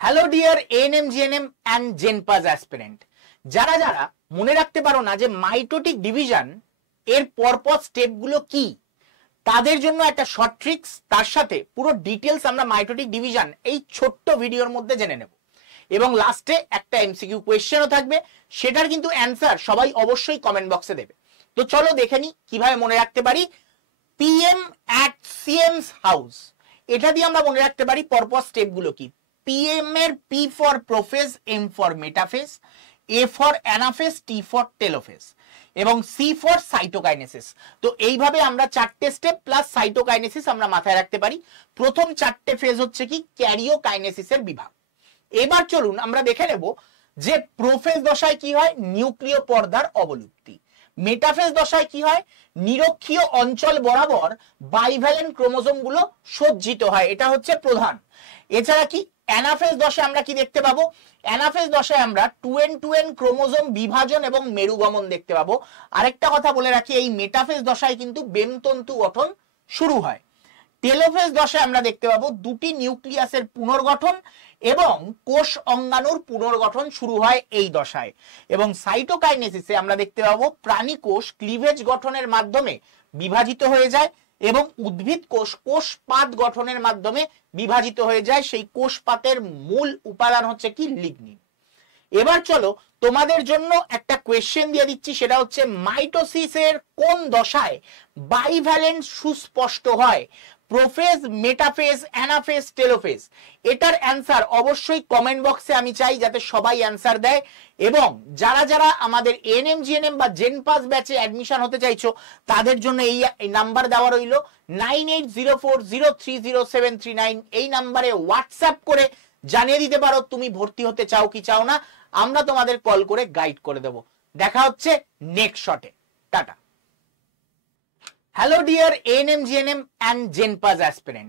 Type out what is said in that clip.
Hello dear ANM GNM and জেনপাস aspirant, যারা যারা মনে রাখতে পারো না যে মাইটোটিক ডিভিশন এর পরপর স্টেপগুলো কি, তাদের জন্য একটা শর্ট ট্রিক্স, তার সাথে পুরো ডিটেলস আমরা মাইটোটিক ডিভিশন এই ছোট্ট ভিডিওর মধ্যে জেনে নেব এবং লাস্টে একটা এমসিকিউ কোয়েশ্চেনও থাকবে, সেটার কিন্তু অ্যান্সার সবাই অবশ্যই কমেন্ট বক্সে দেবে। তো চলো দেখে নি কিভাবে মনে রাখতে পারি পিএম অ্যাট সিএমস হাউস। এটা দিয়ে আমরা মনে রাখতে পারি পরপর স্টেপগুলো কি। পিএম এর P for prophase, M for metaphase, A for anaphase, T for telophase এবং সি ফর সাইটোকাইনেসিস। তো এইভাবে আমরা চারটে স্টেপ প্লাস সাইটোকাইনেসিস আমরা মাথায় রাখতে পারি। প্রথম চারটে ফেজ হচ্ছে কি ক্যারিওকাইনেসিসের বিভাগ। এবার চলুন আমরা দেখে নেব যে প্রোফেজ দশায় কি হয়, নিউক্লিয় পর্দার অবলুপ্তি। মেটাফেজ দশায় কি হয়, নিরক্ষীয় অঞ্চল বরাবর বাইভ্যালেন্ট ক্রোমোজোম গুলো সজ্জিত হয়, এটা হচ্ছে প্রধান। এছাড়া কি অ্যানাফেজ দশায় আমরা কি দেখতে পাবো, অ্যানাফেজ দশায় আমরা টু এন ক্রোমোজোম বিভাজন এবং মেরুগমন দেখতে পাবো। আরেকটা কথা বলে রাখি, এই মেটাফেজ দশায় কিন্তু বেমতন্তু গঠন শুরু হয়। টেলোফেজ দশায় আমরা দেখতে পাবো দুটি নিউক্লিয়াসের পুনর্গঠন এবং কোষ অঙ্গাণুর পুনর্গঠন শুরু হয় এই দশায়। এবং সাইটোকাইনেসিসে আমরা দেখতে পাবো প্রাণী কোষ ক্লিভেজ গঠনের মাধ্যমে বিভাজিত হয়ে যায় এবং উদ্ভিদ কোষ কোষপাত গঠনের মাধ্যমে বিভাজিত হয়ে যায়। সেই কোষপাতের মূল উপাদান হচ্ছে কি লিগনিন। এবার চলো তোমাদের জন্য একটা কোয়েশ্চেন দিয়ে দিচ্ছি, সেটা হচ্ছে মাইটোসিসের কোন দশায় বাইভ্যালেন্ট সুস্পষ্ট হয়, প্রোফেজ, মেটাফেজ, অ্যানাফেজ, টেলোফেজ। এটার অ্যান্সার অবশ্যই কমেন্ট বক্সে আমি চাই যাতে সবাই অ্যান্সার দেয়। এবং যারা যারা আমাদের এএনএম জিএনএম বা জেনপাস ব্যাচে অ্যাডমিশন হতে চাইছো, তাদের জন্য এই নাম্বার দেওয়া রইল 9804030739। এই নাম্বারে হোয়াটসঅ্যাপ করে জানিয়ে দিতে পারো তুমি ভর্তি হতে চাও কি চাও না, আমরা তোমাদের কল করে গাইড করে দেব। দেখা হচ্ছে নেক্সট শটে, tata. Hello dear ANM GNM and জেনপাস aspirant.